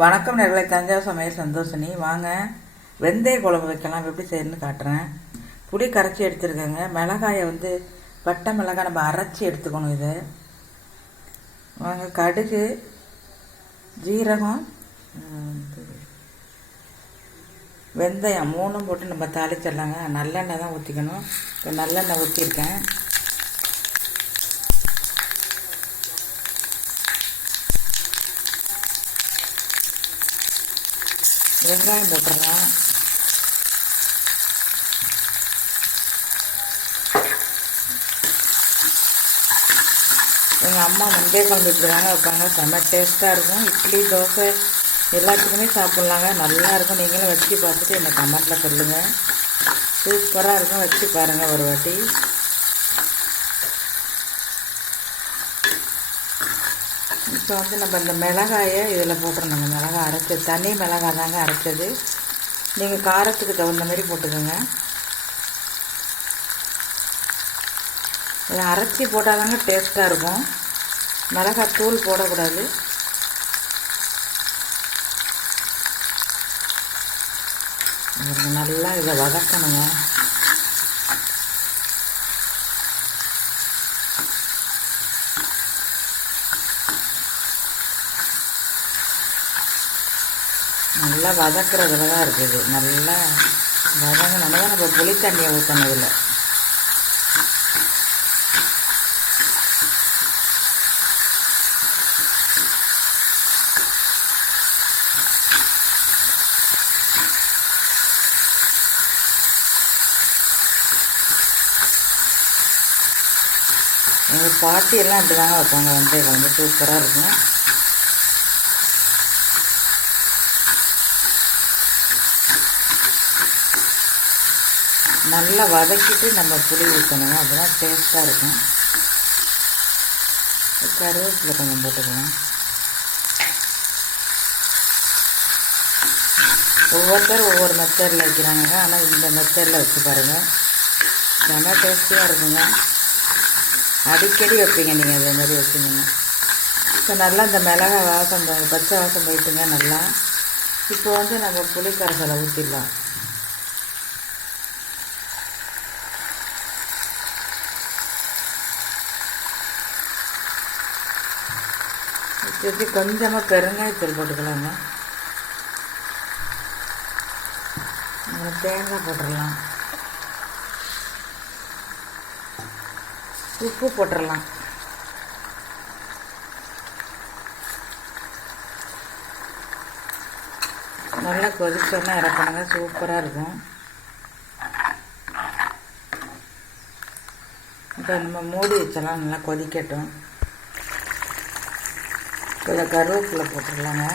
வணக்கம் நேர்களை, தஞ்சாவூர் சமையல் சந்தோஷினி. வாங்க வெந்தய குழம்பு வைக்கலாம், எப்படி செய்யணும்னு காட்டுறேன். புளி கரைச்சி எடுத்துருக்கேங்க. மிளகாயை பட்டை மிளகாய் நம்ம அரைச்சி எடுத்துக்கணும். இதை வாங்க, கடுகு, ஜீரகம், வெந்தயம் மூணும் போட்டு நம்ம தாளிச்சிடலாங்க. நல்லெண்ணெய் தான் ஊற்றிக்கணும். இப்போ நல்லெண்ணெய் ஊற்றிருக்கேன். வெங்காயம் போட்டுடலாம். எங்கள் அம்மா வெந்தய குழம்பு இப்படிதாங்க வைப்பாங்க. செம்ம டேஸ்ட்டாக இருக்கும். இட்லி, தோசை எல்லாத்துக்குமே சாப்பிட்லாங்க. நல்லா இருக்கும். நீங்களும் வச்சு பார்த்துட்டு என்னை கமெண்ட்டில் சொல்லுங்கள். சூப்பராக இருக்கும். வச்சு பாருங்கள் ஒரு வாட்டி. இப்போ நம்ம இந்த மிளகாயை இதில் போட்டுருந்தோங்க. மிளகாய் அரைச்சது, தனி மிளகாய் தாங்க அரைச்சது. நீங்கள் காரத்துக்கு தகுந்த மாதிரி போட்டுக்கோங்க. இதை அரைச்சி போட்டால் தாங்க டேஸ்ட்டாக இருக்கும். மிளகாய் தூள் போடக்கூடாது. நல்லா இதை வதக்கணுங்க. நல்லா வதக்குறதுல தான் இருக்குது. நல்லா வதங்கினால தான் நம்ம புளி தண்ணியை ஊற்றணும். இதில் எங்கள் பாட்டியெல்லாம் அப்படி தாங்க வைப்பாங்க. வெந்தய குழம்பு சூப்பராக இருக்கும். நல்லா வதக்கிட்டு நம்ம புளி ஊற்றணும். அதுதான் டேஸ்ட்டாக இருக்கும். கருவேப்பிலை கொஞ்சம் போட்டுக்கலாம். ஒவ்வொருத்தர் ஒவ்வொரு மெத்தடில் வைக்கிறாங்க. ஆனால் இந்த மெத்தடில் வச்சு பாருங்கள், செம்ம டேஸ்டியாக இருக்குங்க. அடிக்கடி வைப்பீங்க நீங்கள் அதே மாதிரி வச்சிங்கன்னா. இப்போ நல்லா இந்த மிளகாய் வாசம், பச்சை வாசம் போயிட்டுங்க நல்லா. இப்போ நம்ம புளி கரைசலை ஊற்றிடலாம். வச்சு கொஞ்சமாக பெருங்காயத்தூள் போட்டுக்கலாங்க. தேங்காய் போட்டுடலாம். உப்பு போட்டுடலாம். நல்லா கொதிச்சோன்னா இறக்கணுங்க. சூப்பராக இருக்கும். இப்போ நம்ம மூடி வச்சலாம். நல்லா கொதிக்கட்டும். கொஞ்சம் கருவேப்பிலை போட்டுடலாங்க.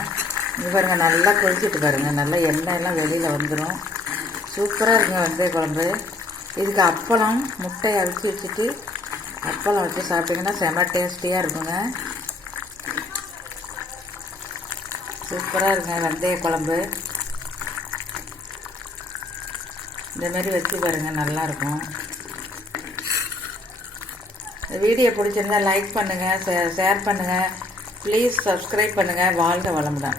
இங்கே பாருங்கள், நல்லா கொதிச்சுட்டு பாருங்கள். நல்லா எண்ணெயெல்லாம் வெளியில் வந்துடும். சூப்பராக இருக்குங்க வெந்தய குழம்பு. இதுக்கு அப்பளம், முட்டையை அவிச்சு வச்சுட்டு அப்பளம் வச்சு சாப்பிட்டிங்கன்னா செம்ம டேஸ்டியாக இருக்குங்க. சூப்பராக இருக்குங்க வெந்தய குழம்பு. இந்தமாரி வச்சு பாருங்கள், நல்லாயிருக்கும். வீடியோ பிடிச்சிருந்தா லைக் பண்ணுங்கள், ஷேர் பண்ணுங்கள். ப்ளீஸ் சப்ஸ்கிரைப் பண்ணுங்கள். வாழ்க வளமுடன்.